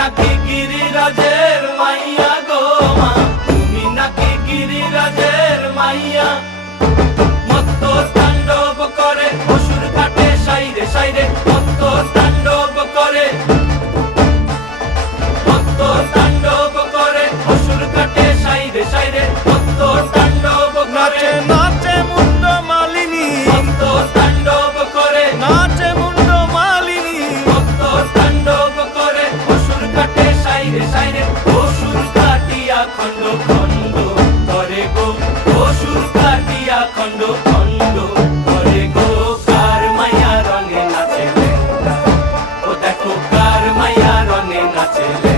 নাকি গিরিরাজের মাইয়া গো মা, তুমি নাকি গিরিরাজের মাইয়া। মত্ত তাণ্ডব করে অসুর কাটে সাইরে সাইরে, মত্ত তাণ্ডব করে, মত্ত তাণ্ডব করে অসুর কাটে সাইরে সাইরে, মত্ত তাণ্ডব করে। নাচে মুন্ড মালিনী, মত্ত তাণ্ডব করে, নাচে মুন্ড মালিনী, মত্ত তাণ্ডব করে অসুর কাটে সাইরে সাইরে, অসুর কাটিয়া খণ্ড খণ্ড করে গো, অসুর কাটিয়া খণ্ড খণ্ড করে গো। কার মায়া রঙে নাচে লেঙ্গা, ও দেখো কার মায়া রঙে নাচে লেঙ্গা।